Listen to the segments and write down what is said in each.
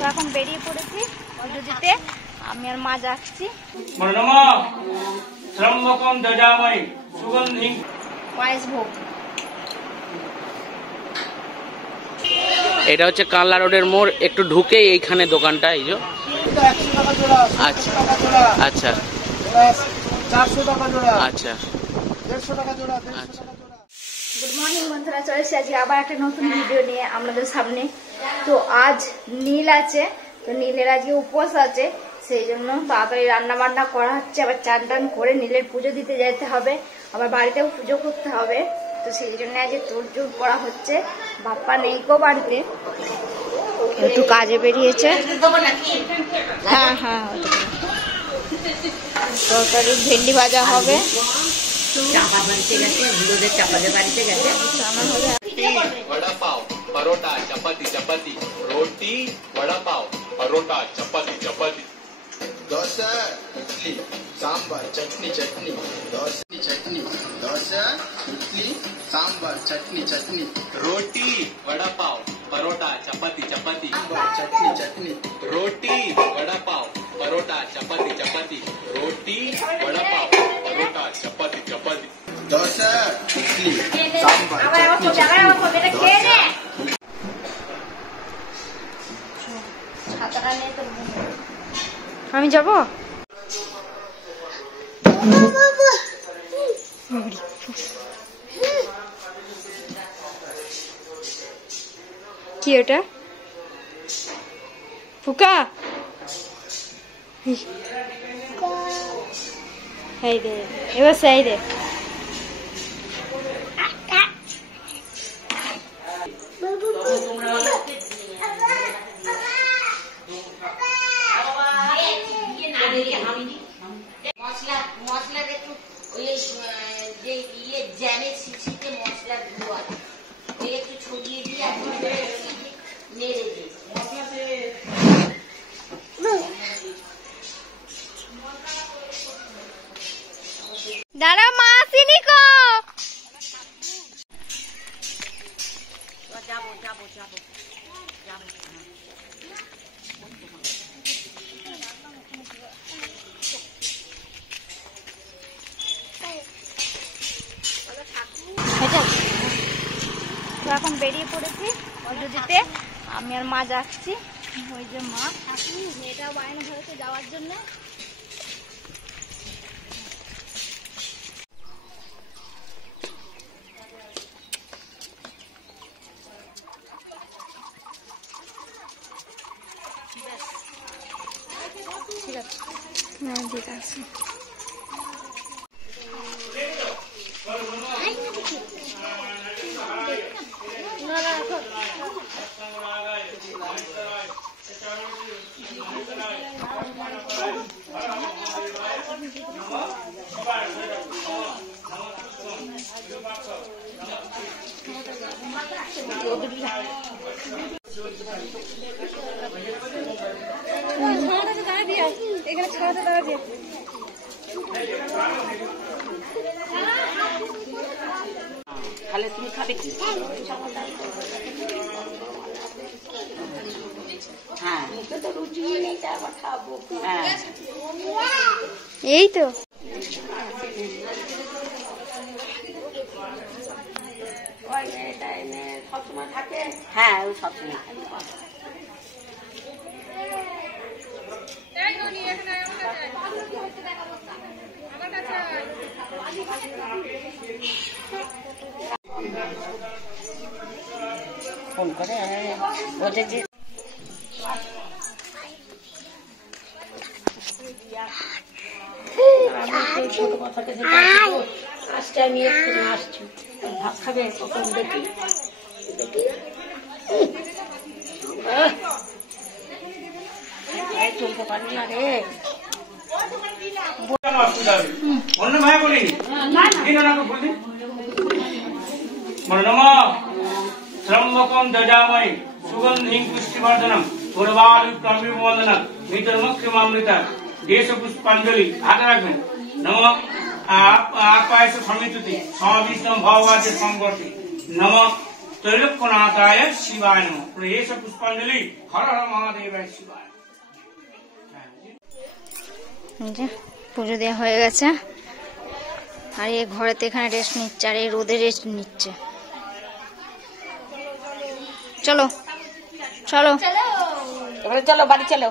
তো এখন বেরিয়ে পড়েছি পুজো দিতে, আমি আর মা যাচ্ছি। পায়েস ভোগ। এটা হচ্ছে কানলা রোডের মোড়, একটু ঢুকেই এইখানে দোকানটা। এই যে আচ্ছা আচ্ছা 400 টাকা জোড়া, আচ্ছা 150 টাকা জোড়া। গুড মর্নিং বন্ধুরা, চলে এসেছি আজকে আবার একটা নতুন ভিডিও নিয়ে আপনাদের সামনে। তো আজ নীল আছে, তো নীলের আজকে উপোস আছে, সেই জন্য তাড়াতাড়ি রান্না বান্না করা হচ্ছে। আবার চান টান করে নীলের পুজো দিতে যেতে হবে, আবার বাড়িতেও পুজো করতে হবে। তো সেই জন্য আজকে তোড়জোড় করা হচ্ছে। বাপ্পা নেই গো বাড়িতে, একটু কাজে বেরিয়েছে। হ্যাঁ হ্যাঁ, তরকারি ভেন্ডি ভাজা হবে। চাপা বাড়িতে গেছে, হুলোদের চাপাদের বাড়িতে গেছে। वड़ा पाव परोटा चपाती चपाती रोटी वड़ा पाव परोटा चपाती चपाती डोसा इडली सांबर चटनी चटनी डोसा चटनी डोसा इडली सांबर चटनी चटनी रोटी वड़ा पाव परोटा चपाती चपाती चटनी चटनी रोटी वड़ा पाव परोटा चपाती चपाती रोटी वड़ा पाव परोटा चपाती चपाती डोसा इडली सांबर चटनी चटनी আমি যাব। কি ওটা? ফুকা? এই দে, এবার সেই দে। মশলার একটু ওই যে ইয়ে জ্যামের শিশিতে মশলার গুঁড়ো আছে, ওই একটু ছড়িয়ে দিয়ে নেড়ে দিই। দাঁড়া, মা আসেনি কো। যাবো যাবো যাবো যাবো। তো এখন বেরিয়ে পড়েছি পুজো দিতে, আমি আর মা যাচ্ছি। ওই যে মা মেয়েটা বাইরে ধরেছে যাওয়ার জন্য। ঠিক আছে, হ্যাঁ ঠিক আছে। এখানে ছাড়াতে দাঁড়া দিয়ে তাহলে তুমি খাবে কি? হ্যাঁ এই তো সবসময় থাকে। হ্যাঁ ওই সবসময় ফোন করে ওদের যে ছোট কথা আসছে, আমি এক্ষুনি আসছি। ভাত খাবে কখন দেখি দেখি চলতে পারবি না রে। त्र्यंबकं ददामहि सुगंधिं पुष्टिवर्धनम् उर्वारुकमिवन्दनम् मित्रमुख्यमामृतं देशपुष्पाञ्जलि हाथ रखবেন। नमः आपायस समितुति समाविष्टं भववाद्य संवर्ति नमः त्रैलोक्यनाथाय शिवाय नमः। प्रेष पुष्पांजलि। हर हर महादेव शिवाय। পুজো দেওয়া হয়ে গেছে আর এই ঘরেতে এখানে রেস্ট নিচ্ছে আর এই রোদে রেস্ট নিচ্ছে। চলো চলো এবারে চলো বাড়ি চলো।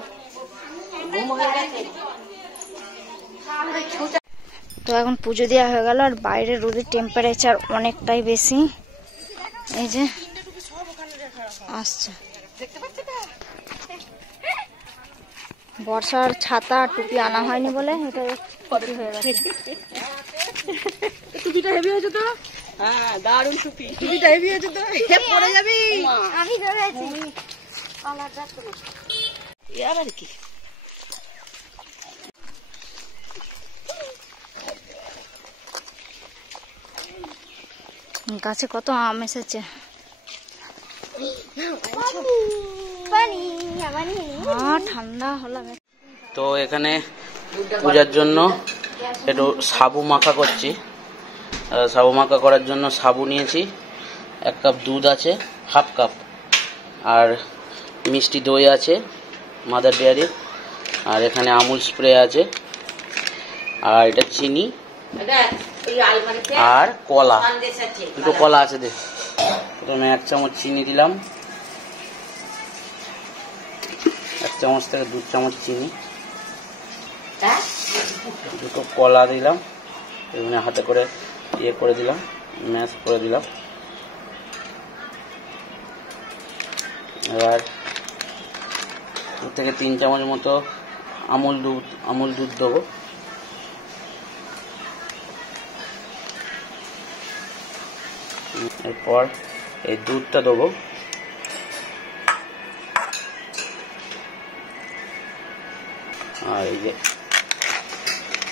তো এখন পুজো দেওয়া হয়ে গেল আর বাইরের রোদের টেম্পারেচার অনেকটাই বেশি। এই যে আসছে বর্ষার ছাতা টুপি আনা হয়নি বলে এটা ক্ষতি হয়ে গেছে। টুপিটা হেভি হয়েছে তো। হ্যাঁ দারুণ টুপি। টুপিটা হেভি হয়েছে তো পড়ে যাবি। আমি ধরেছি আবার কি গাছে কত আম এসেছে। ঠান্ডা হলাম। তো এখানে পূজার জন্য একটু সাবু মাখা করছি। সাবু মাখা করার জন্য সাবু নিয়েছি, 1 কাপ দুধ আছে, হাফ কাপ, আর মিষ্টি দই আছে মাদার ডেয়ারির, আর এখানে আমুল স্প্রে আছে, আর এটা চিনি আর কলা, দুটো কলা আছে। দেখ প্রথমে 1 চামচ চিনি দিলাম, 1 চামচ থেকে 2 চামচ চিনি, দুটো কলা দিলাম, এখানে হাতে করে ইয়ে করে দিলাম, ম্যাশ করে দিলাম। এবার 2 থেকে 3 চামচ মতো আমুল দুধ দেবো। এরপর এই দুধটা দেবো, আর এই যে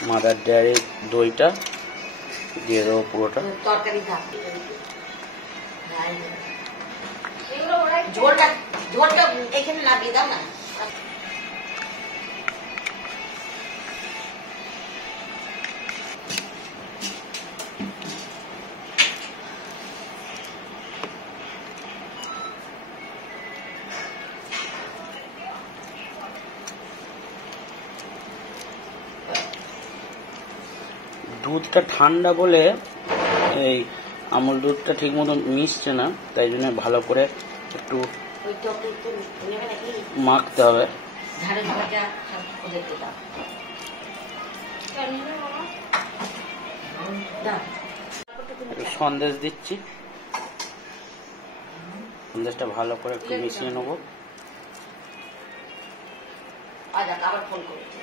মাদার ডেয়ারির দইটা দিয়ে দেবো পুরোটা। তরকারি ঝোলটা এখানে নামিয়ে দাও না। দুধটা ঠান্ডা বলে এই আমুল দুধটা ঠিক মতন মিশছে না, তাই জন্য ভালো করে একটু মাখতে হবে। সন্দেশ দিচ্ছি, সন্দেশটা ভালো করে একটু মিশিয়ে নেবো। আবার ফোন করেছে।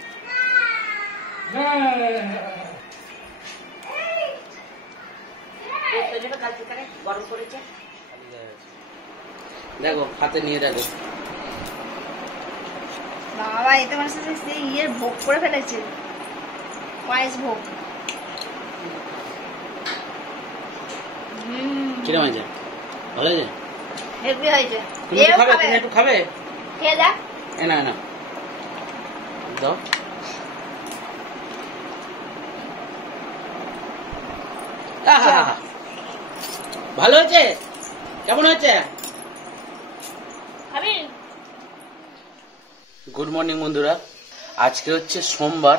গরম করেছে দেখো, হাতে নিয়ে দেখো। বাবা এতে মানে সেই ইয়ের ভোগ করে ফেলেছে, পায়েস ভোগ। কিরম হয়েছে? ভালো হয়েছে? হেভি হয়েছে। তুমি একটু খাবে? খেয়ে দেখ। না না দাও। ভালো হয়েছে? কেমন হয়েছে? গুড মর্নিং বন্ধুরা, আজকে হচ্ছে সোমবার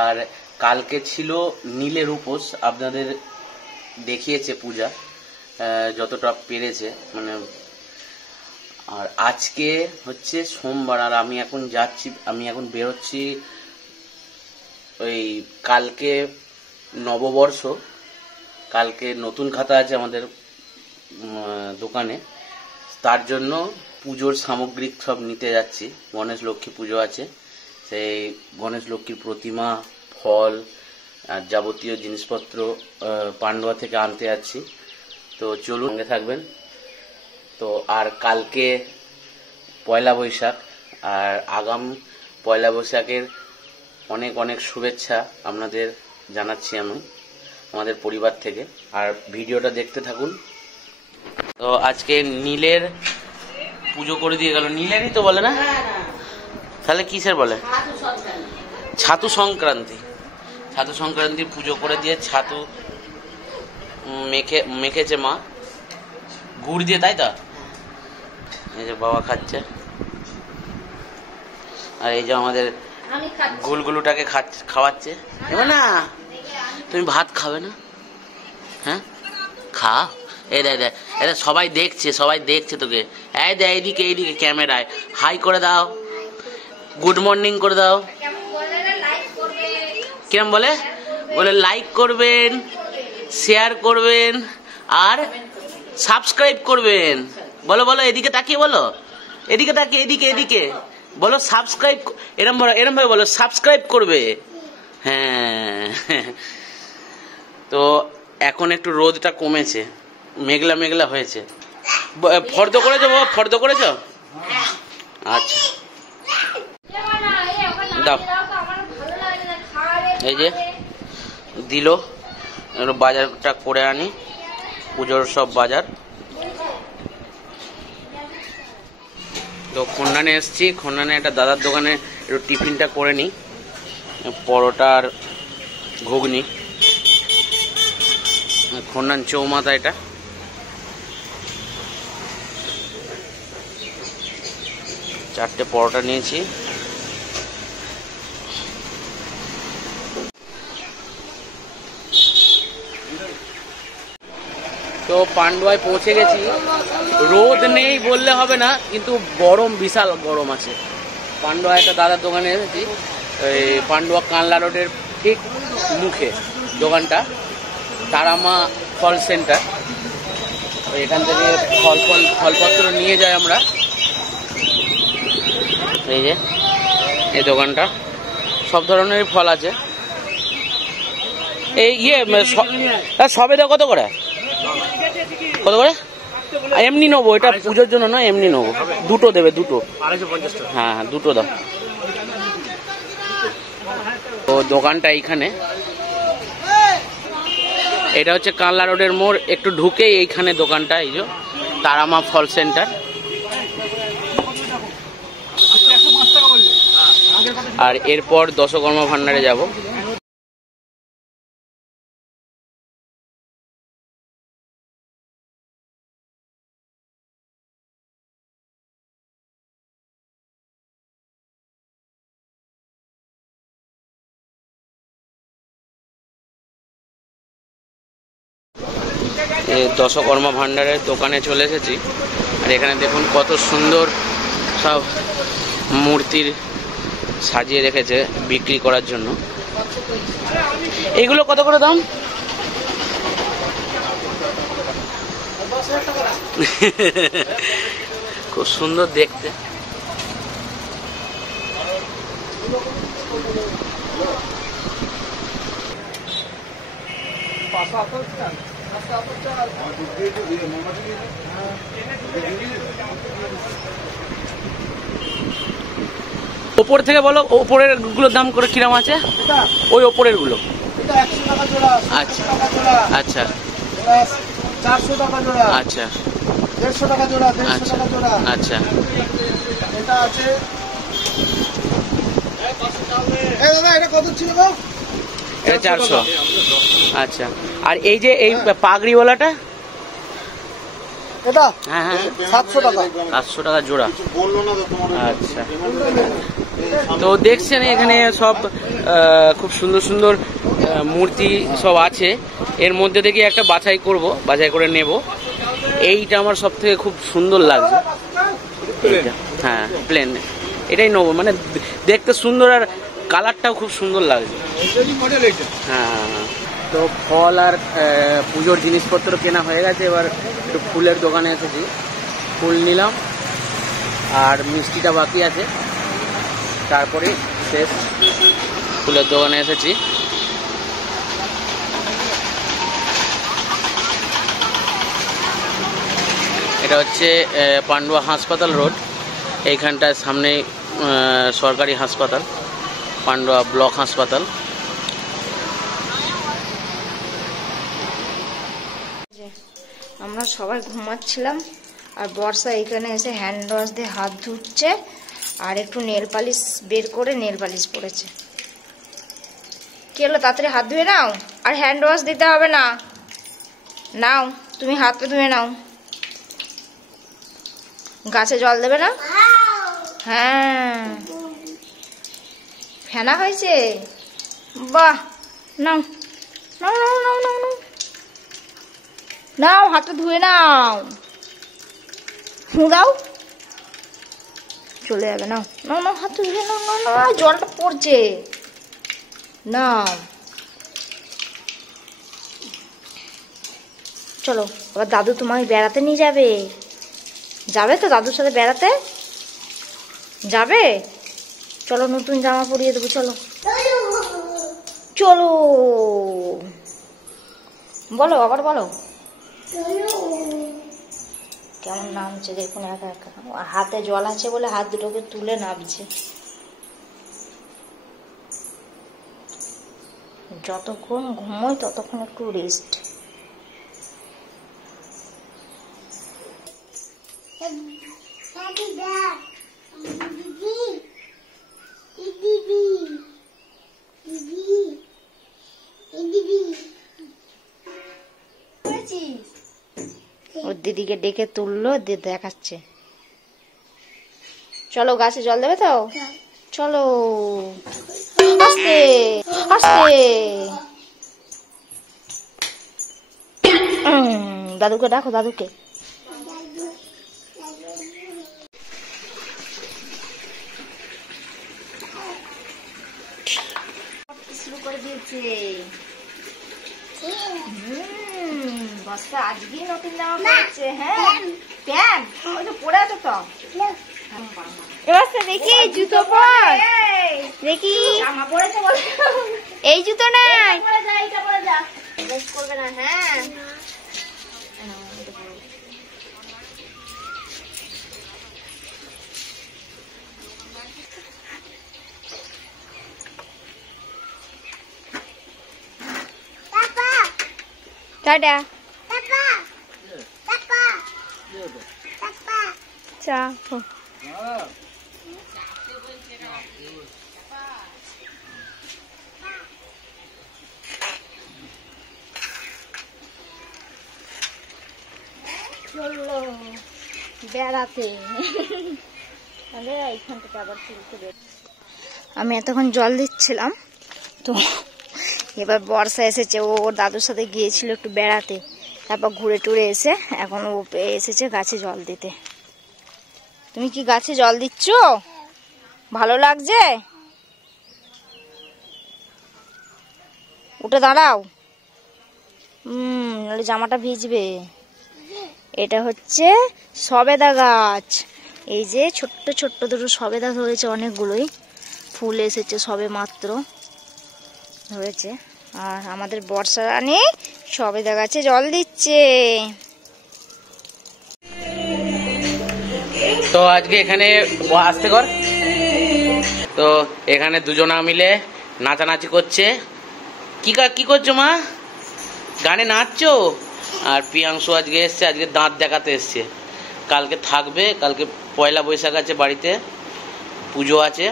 আর কালকে ছিল নীলের উপোস। আপনাদের দেখিয়েছে পূজা যতটা পেরেছে, মানে আর আজকে হচ্ছে সোমবার আর আমি এখন বেরোচ্ছি। ওই কালকে নববর্ষ, কালকে নতুন খাতা আছে আমাদের দোকানে, তার জন্য পুজোর সামগ্রিক সব নিতে যাচ্ছি। গণেশ লক্ষ্মী পুজো আছে, সেই গণেশ লক্ষ্মীর প্রতিমা, ফল আর যাবতীয় জিনিসপত্র পান্ডুয়া থেকে আনতে যাচ্ছি। তো চলুন, সঙ্গে থাকবেন। তো আর কালকে পয়লা বৈশাখ, আর আগাম পয়লা বৈশাখের অনেক অনেক শুভেচ্ছা আপনাদের জানাচ্ছি আমি আমাদের পরিবার থেকে, আর ভিডিওটা দেখতে থাকুন। তো আজকে নীলের পুজো করে দিয়ে গেল। নীলেরই তো বলে না, তাহলে কিসের বলে? ছাতু সংক্রান্তি। ছাতু সংক্রান্তির পুজো করে দিয়ে ছাতু মেখেছে মা গুড় দিয়ে, তাই তো? এই যে বাবা খাচ্ছে, আর এই যে আমাদের আমি খাচ্ছি। গুলগুলুটাকে খাওয়াচ্ছে। এবার না তুমি ভাত খাবে না? হ্যাঁ খা। এই দেখ দেখ, এটা সবাই দেখছে তোকে। এই দে, এইদিকে ক্যামেরায় হাই করে দাও, গুড মর্নিং করে দাও। কিরম বলে? বলে লাইক করবেন, শেয়ার করবেন আর সাবস্ক্রাইব করবেন। বলো বলো, এদিকে তাকিয়ে বলো, এদিকে তাকিয়ে, এদিকে বলো সাবস্ক্রাইব। এরম ভাবে বলো সাবস্ক্রাইব করবে। হ্যাঁ, তো এখন একটু রোদটা কমেছে, মেঘলা মেঘলা হয়েছে। ফর্দ করেছো বাবা, ফর্দ করেছো? আচ্ছা দাও। এই যে দিল, বাজারটা করে আনি, পুজোর সব বাজার। তো খন্ডানে এসছি, খন্ডানে একটা দাদার দোকানে একটু টিফিনটা করে নিই, পরোটা আর ঘুগনি। খন্ডান চৌমাথা এটা। চারটে পরোটা নিয়েছি। তো পান্ডুয়ায় পৌঁছে গেছি। রোদ নেই বললে হবে না, কিন্তু গরম, বিশাল গরম আছে। পান্ডুয়া একটা দাদার দোকানে এসেছি, ওই পান্ডুয়া কানলা রোডের ঠিক মুখে দোকানটা, তারামা ফল সেন্টার। এখান থেকে ফলপত্র নিয়ে যাই আমরা। এই যে এই দোকানটা, সব ধরনের ফল আছে। এই সবেদা কত করে? এমনি নেবো, এটা পুজোর জন্য নয়, এমনি নেবো। দুটো দেবে, দুটো। হ্যাঁ দুটো দাও। তো দোকানটা এইখানে, এটা হচ্ছে কানলা রোডের মোড়, একটু ঢুকে এইখানে দোকানটা। এই যে তারামা ফল সেন্টার। আর এরপর দশকর্মা ভান্ডারে যাব। দশকর্মা ভান্ডারের দোকানে চলে এসেছি। আর এখানে দেখুন কত সুন্দর সব মূর্তির সাজিয়ে রেখেছে বিক্রি করার জন্য। এইগুলো কত করে দাম? খুব সুন্দর দেখতে। ওপর থেকে বলো, ওপরের গুলোর দাম করে কিরম আছে? ওই ওপরের গুলো। এটা 100 টাকা জোড়া। আচ্ছা 100 টাকা জোড়া। আচ্ছা 400 টাকা জোড়া। আচ্ছা 150 টাকা জোড়া। 150 টাকা জোড়া। আচ্ছা। এটা আছে, এই দাদা এটা কত ছিল গো? এটা 400। আচ্ছা, আর এই যে এই পাগড়িওয়ালাটা? এটা হ্যাঁ হ্যাঁ 700 টাকা। 700 টাকা জোড়া। আচ্ছা, তো দেখছেন এখানে সব খুব সুন্দর সুন্দর মূর্তি সব আছে। এর মধ্যে থেকে একটা বাছাই করে নেব। এইটা আমার সব থেকে খুব সুন্দর লাগছে, এইটা। হ্যাঁ প্লেন, এটাই নেবো, মানে দেখতে সুন্দর আর কালারটাও খুব সুন্দর লাগছে। হ্যাঁ, তো ফল আর পুজোর জিনিসপত্র কেনা হয়ে গেছে। এবার একটু ফুলের দোকানে এসেছি, ফুল নিলাম আর মিষ্টিটা বাকি আছে, তারপরে শেষ। ফুলের দোকানে এসেছি। এটা হচ্ছে পান্ডুয়া হাসপাতাল রোড। এইখানটার সামনে সরকারি হাসপাতাল, পান্ডুয়া ব্লক হাসপাতাল। আমরা সবাই ঘুমাচ্ছিলাম, আর বর্ষা এখানে এসে হ্যান্ড ওয়াশ দিয়ে হাত ধুচ্ছে, আর একটু নেল পালিশ বের করে নেল পালিশ পড়েছে। কি হলো, তাড়াতাড়ি হাত ধুয়ে নাও, আর হ্যান্ড ওয়াশ দিতে হবে না। নাও, তুমি হাতটা ধুয়ে নাও। গাছে জল দেবে না? হ্যাঁ, ফেনা হয়েছে। বাহ, নাও নাও নাও নাও নাও নাও নাও, হাতটা ধুয়ে নাও, ফুঁড়াও, চলে যাবে। নাও নাও নাও, হাতটা ধুয়ে নাও, নাও নাও, জলটা পড়ছে। নাও, চলো এবার দাদু তোমাকে বেড়াতে নিয়ে যাবে। যাবে তো দাদুর সাথে বেড়াতে? যাবে? চলো নতুন জামা পরিয়ে দেবো, চলো চলো। বলো, আবার বলো। কেমন নামছে দেখুন একা একা। হাতে জল আছে বলে হাত দুটোকে তুলে নামছে। যতক্ষণ ঘুমোয় ততক্ষণ একটু রেস্ট। ওর দিদিকে ডেকে তুললো, দিয়ে দেখাচ্ছে। চলো গাছে জল দেবে তো? চলো, আস্তে আস্তে। দাদুকে ডাকো, দাদুকে। শুরু করে দিয়েছে। বস্তা আজকেই নতুন জামা পড়েছে। হ্যাঁ, প্যান্ট ওই তো পরে আছে তো। এবার দেখি জুতো পর, দেখি জামা পরেছে বলে। এই জুতো নাই, পরে যা, এইটা পরে যা, বেশ করবে না। হ্যাঁ, টাটা। চা চলো বেড়াতে। এইখান থেকে আবার আমি এতক্ষণ জল দিচ্ছিলাম, তো এবার বর্ষা এসেছে। ও ওর দাদুর সাথে গিয়েছিল একটু বেড়াতে, তারপর ঘুরে টুরে এসে এখন ও এসেছে গাছে জল দিতে। তুমি কি গাছে জল দিচ্ছ? ভালো লাগছে? উঠে দাঁড়াও, নাহলে জামাটা ভিজবে। এটা হচ্ছে সবেদা গাছ। এই যে ছোট্ট ছোট্ট দুটো সবেদা ধরেছে, অনেকগুলোই ফুল এসেছে, সবে মাত্র ধরেছে। আর আমাদের বর্ষা রানী সবেদা গাছে জল দিচ্ছে। তো আজকে এখানে আসতে কর, তো এখানে দুজনা মিলে নাচানাচি করছে। কি করছো মা? গানে নাচছো? আর প্রিয়াংশু আজকে এসছে, আজকে দাঁত দেখাতে এসছে। কালকে থাকবে, কালকে পয়লা বৈশাখ আছে, বাড়িতে পুজো আছে।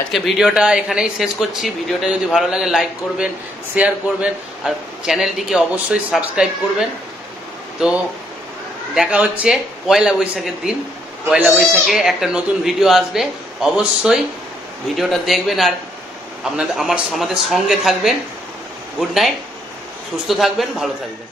আজকে ভিডিওটা এখানেই শেষ করছি। ভিডিওটা যদি ভালো লাগে লাইক করবেন, শেয়ার করবেন, আর চ্যানেলটিকে অবশ্যই সাবস্ক্রাইব করবেন। তো দেখা হচ্ছে পয়লা বৈশাখের দিন। পয়লা বৈশাখে একটা নতুন ভিডিও আসবে, অবশ্যই ভিডিওটা দেখবেন আর আমাদের সঙ্গে থাকবেন। গুড নাইট, সুস্থ থাকবেন, ভালো থাকবেন।